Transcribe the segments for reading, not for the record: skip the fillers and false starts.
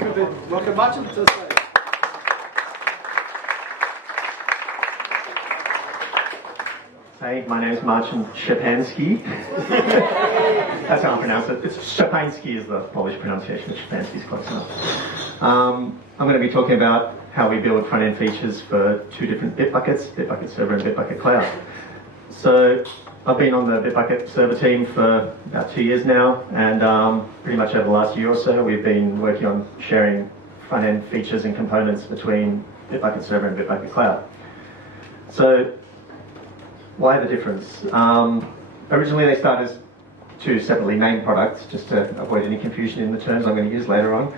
Welcome, Marcin. Hey, my name is Marcin Szczepanski. That's how I pronounce it. It's Szczepanski is the Polish pronunciation. Szczepanski is close enough. I'm going to be talking about how we build front-end features for two different Bitbuckets, Bitbucket Server and Bitbucket Cloud. So I've been on the Bitbucket Server team for about 2 years now, and pretty much over the last year or so we've been working on sharing front-end features and components between Bitbucket Server and Bitbucket Cloud. So why the difference? Originally they started as two separately named products, just to avoid any confusion in the terms I'm going to use later on.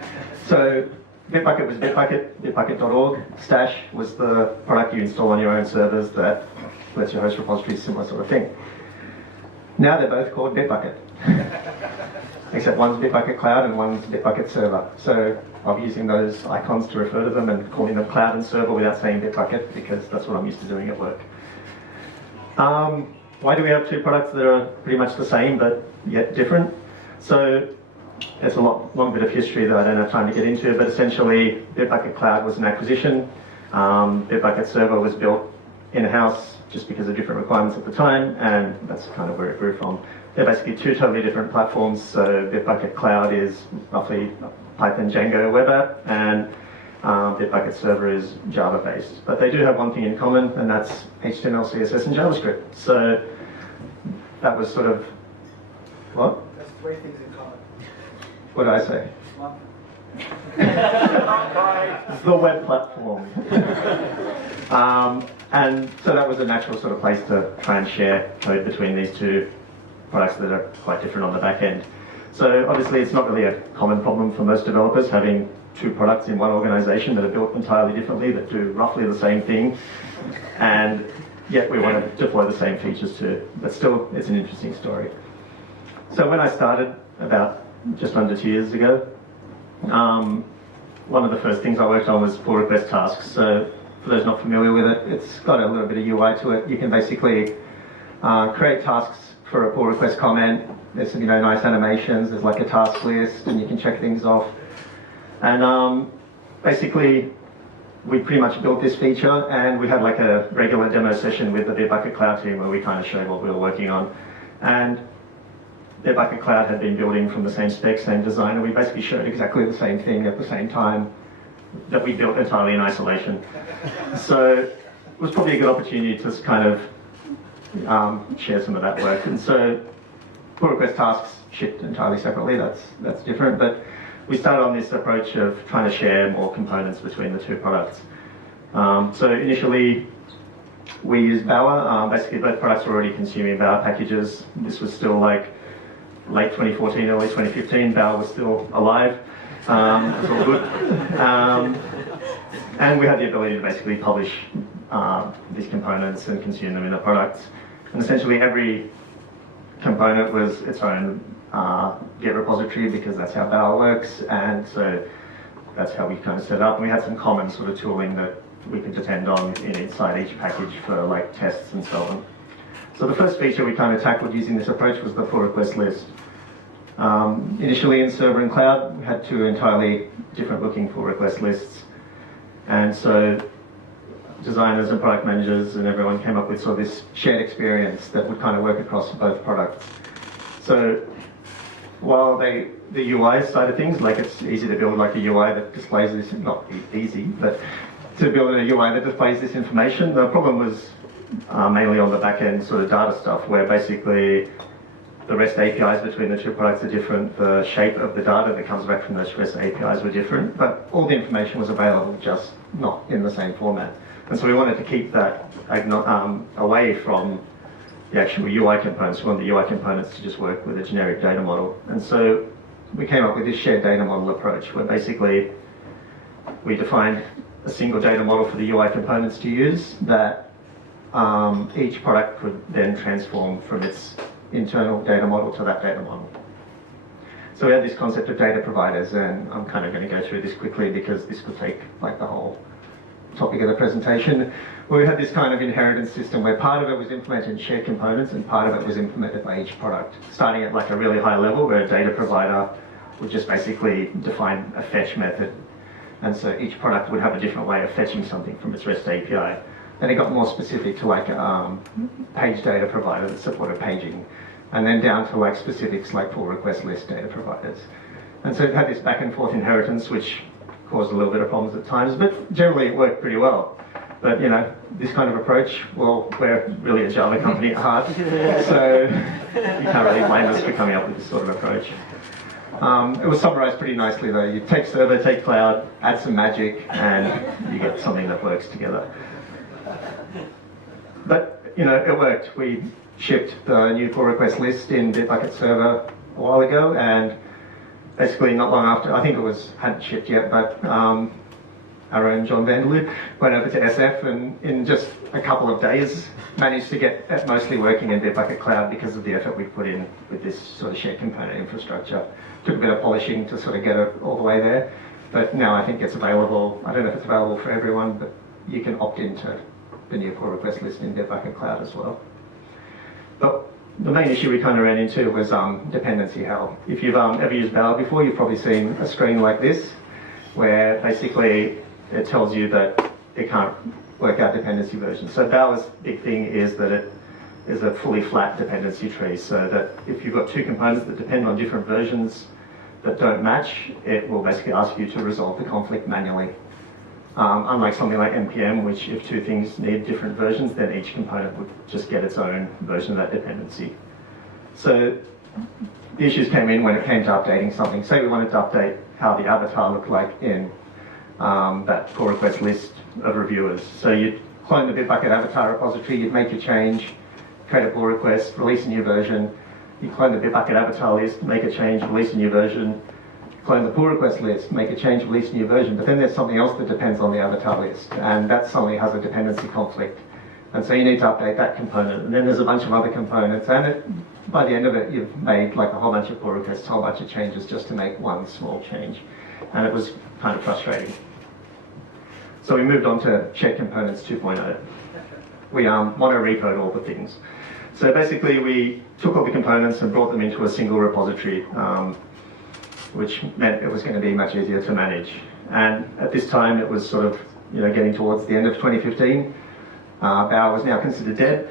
So Bitbucket was Bitbucket, bitbucket.org. Stash was the product you install on your own servers that lets you host repositories, similar sort of thing. Now they're both called Bitbucket. Except one's Bitbucket Cloud and one's Bitbucket Server. So I'll be using those icons to refer to them and calling them Cloud and Server without saying Bitbucket, because that's what I'm used to doing at work. Why do we have two products that are pretty much the same but yet different? So there's a long bit of history that I don't have time to get into, but essentially Bitbucket Cloud was an acquisition. Bitbucket Server was built in-house just because of different requirements at the time, and that's kind of where it grew from. They're basically two totally different platforms. So Bitbucket Cloud is roughly Python Django web app, and Bitbucket Server is Java-based. But they do have one thing in common, and that's HTML, CSS, and JavaScript. So that was sort of, what? There's three things in common. What did I say? One. The web platform. And so that was a natural sort of place to try and share code between these two products that are quite different on the back end. So obviously it's not really a common problem for most developers having two products in one organization that are built entirely differently, that do roughly the same thing, and yet we want to deploy the same features too. But still, it's an interesting story. So when I started about just under 2 years ago, one of the first things I worked on was pull request tasks. So for those not familiar with it, it's got a little bit of UI to it. You can basically create tasks for a pull request comment. There's some nice animations. There's like a task list, and you can check things off. And basically, we pretty much built this feature, and we had like a regular demo session with the Bitbucket Cloud team where we kind of showed what we were working on. And Bitbucket Cloud had been building from the same spec, same design, and we basically showed exactly the same thing at the same time that we built entirely in isolation. So it was probably a good opportunity to kind of share some of that work. And so pull request tasks shipped entirely separately, that's different. But we started on this approach of trying to share more components between the two products. So initially, we used Bower. Basically, both products were already consuming Bower packages. This was still like late 2014, early 2015. Bower was still alive. It was all good. And we had the ability to basically publish these components and consume them in the products. And essentially, every component was its own Git repository, because that's how Bower works, and so that's how we kind of set it up. And we had some common sort of tooling that we could depend on inside each package for like tests and so on. So the first feature we kind of tackled using this approach was the pull request list. Initially in Server and Cloud, we had two entirely different looking pull request lists, and so designers and product managers and everyone came up with sort of this shared experience that would kind of work across both products. So while the UI side of things, like it's easy to build like a UI that displays this, not easy, but to build a UI that displays this information, the problem was mainly on the back end sort of data stuff, where basically the REST APIs between the two products are different, the shape of the data that comes back from those REST APIs were different, but all the information was available, just not in the same format. And so we wanted to keep that away from the actual UI components. We want the UI components to just work with a generic data model. And so we came up with this shared data model approach, where basically we defined a single data model for the UI components to use that each product could then transform from its internal data model to that data model. So we had this concept of data providers, and I'm kind of going to go through this quickly because this could take like the whole topic of the presentation. We had this kind of inheritance system where part of it was implemented in shared components and part of it was implemented by each product, starting at like a really high level where a data provider would just basically define a fetch method. And so each product would have a different way of fetching something from its REST API. Then it got more specific to like page data provider that supported paging, and then down to like specifics like pull request list data providers. And so it had this back and forth inheritance, which caused a little bit of problems at times, but generally it worked pretty well. But you know, this kind of approach, well, we're really a Java company at heart, so you can't really blame us for coming up with this sort of approach. It was summarized pretty nicely though. You take server, take cloud, add some magic, and you get something that works together. But, you know, it worked. We shipped the new pull request list in Bitbucket server a while ago, and basically not long after, I think it hadn't shipped yet, but our own John Vanderloo went over to SF and in just a couple of days managed to get it mostly working in Bitbucket Cloud because of the effort we put in with this sort of shared component infrastructure. Took a bit of polishing to sort of get it all the way there, but now I think it's available. I don't know if it's available for everyone, but you can opt into the new pull request list in Bitbucket Cloud as well. But the main issue we kind of ran into was dependency hell. If you've ever used Bower before, you've probably seen a screen like this, where basically it tells you that it can't work out dependency versions. So Bower's big thing is that it is a fully flat dependency tree, so that if you've got two components that depend on different versions that don't match, it will basically ask you to resolve the conflict manually. Unlike something like NPM, which if two things need different versions, then each component would just get its own version of that dependency. So the issues came in when it came to updating something. Say we wanted to update how the avatar looked like in that pull request list of reviewers. So you'd clone the Bitbucket avatar repository, you'd make your change, create a pull request, release a new version. You clone the Bitbucket avatar list, make a change, release a new version. Clone the pull request list, make a change, release a new version. But then there's something else that depends on the avatar list, and that suddenly has a dependency conflict. And so you need to update that component. And then there's a bunch of other components, and by the end of it, you've made like a whole bunch of pull requests, a whole bunch of changes just to make one small change. And it was kind of frustrating. So we moved on to Shared Components 2.0. We mono-repoed all the things. So basically, we took all the components and brought them into a single repository, which meant it was going to be much easier to manage. And at this time, it was sort of getting towards the end of 2015. Bower was now considered dead,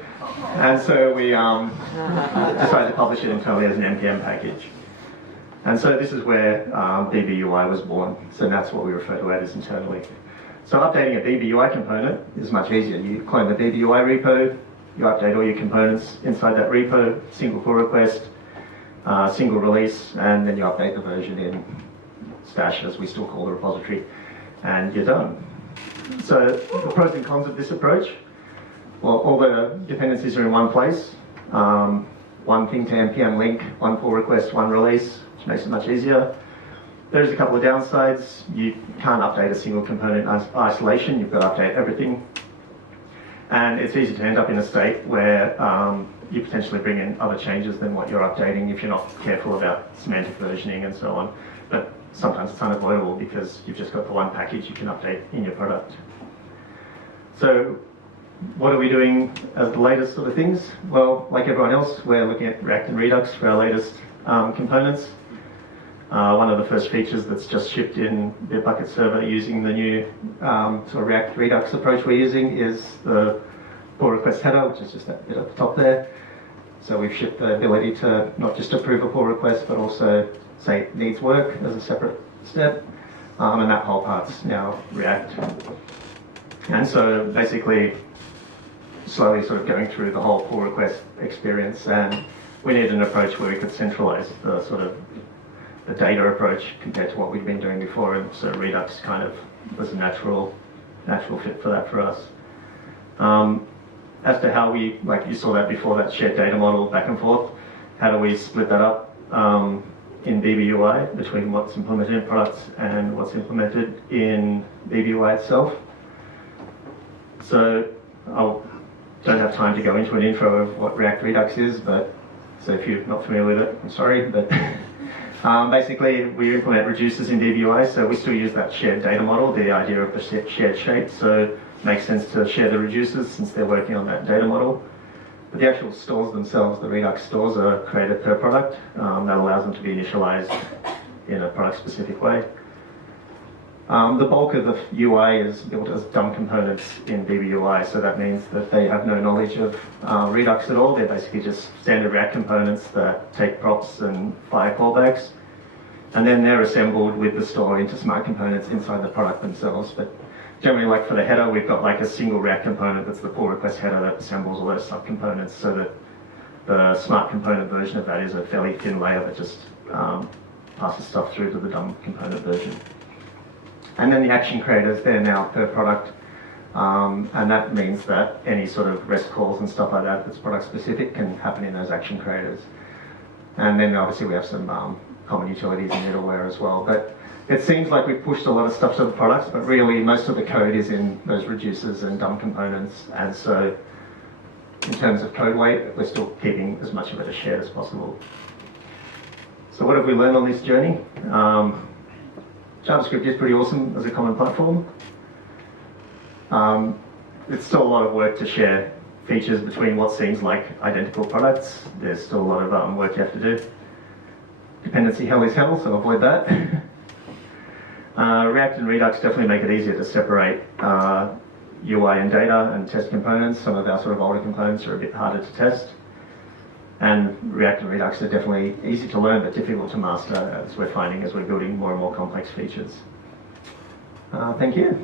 and so we decided to publish it internally as an NPM package. And so this is where BBUI was born. So that's what we refer to it as internally. So updating a BBUI component is much easier. You clone the BBUI repo, you update all your components inside that repo, single pull request, single release, and then you update the version in stash, as we still call the repository, and you're done. So the pros and cons of this approach, well, all the dependencies are in one place, one thing to NPM link, one pull request, one release, which makes it much easier. There's a couple of downsides. You can't update a single component in isolation. You've got to update everything. And it's easy to end up in a state where you potentially bring in other changes than what you're updating if you're not careful about semantic versioning and so on. But sometimes it's unavoidable because you've just got the one package you can update in your product. So what are we doing as the latest sort of things? Well, like everyone else, we're looking at React and Redux for our latest components. One of the first features that's just shipped in Bitbucket server using the new sort of React Redux approach we're using is the pull request header, which is just that bit at the top there. So we've shipped the ability to not just approve a pull request, but also say it needs work as a separate step. And that whole part's now React. And so basically, slowly sort of going through the whole pull request experience, and we needed an approach where we could centralize the sort of the data approach compared to what we'd been doing before, and so Redux kind of was a natural fit for that for us. As to how we, like you saw that before, that shared data model back and forth, how do we split that up in BBUI between what's implemented in products and what's implemented in BBUI itself? So I don't have time to go into an intro of what React Redux is, but so if you're not familiar with it, I'm sorry, but basically, we implement reducers in BBUI, so we still use that shared data model, the idea of the shared shape, so it makes sense to share the reducers since they're working on that data model. But the actual stores themselves, the Redux stores, are created per product. That allows them to be initialized in a product-specific way. The bulk of the UI is built as dumb components in BBUI, so that means that they have no knowledge of Redux at all. They're basically just standard React components that take props and fire callbacks. And then they're assembled with the store into smart components inside the product themselves. But generally, like for the header, we've got like a single React component that's the pull request header that assembles all those subcomponents, so that the smart component version of that is a fairly thin layer that just passes stuff through to the dumb component version. And then the action creators, they're now per product, and that means that any sort of REST calls and stuff like that that's product specific can happen in those action creators. And then obviously we have some common utilities and middleware as well. But it seems like we've pushed a lot of stuff to the products, but really most of the code is in those reducers and dumb components. And so in terms of code weight, we're still keeping as much of it as shared as possible. So what have we learned on this journey? JavaScript is pretty awesome as a common platform. It's still a lot of work to share features between what seems like identical products. There's still a lot of work you have to do. Dependency hell is hell, so avoid that. React and Redux definitely make it easier to separate UI and data and test components. Some of our sort of older components are a bit harder to test. And React and Redux are definitely easy to learn but difficult to master, as we're finding as we're building more and more complex features. Thank you.